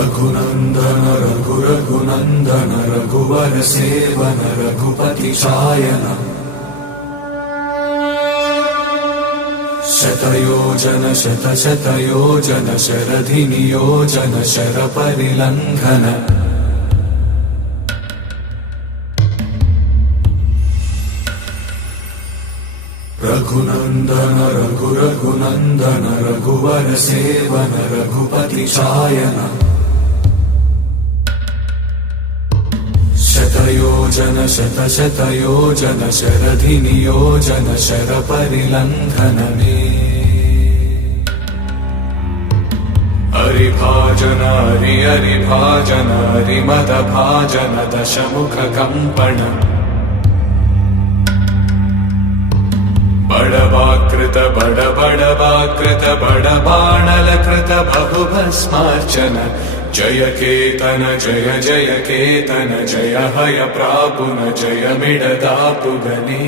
रघुनन्दन रघुनन्दन रघुवर seven Raghupati Shayan शतयोजन शतशतयोजन शरधि नियोजन शरपरिलङ्घन रघुनन्दन रघुनन्दन रघुवर seven Raghupati Shayan शतयोजन शतशतयोजन शरधि नियोजन शरपरिलङ्घन मे हरिभाजन हरिभाजन हरिमदभाजन दशमुख कम्पण बड़वाकृत बड़वाकृत बड़बाणलकृत बहुभस्मार्चन जय केतन जय केतन जय हय प्रापुन जय मिडदापुगने।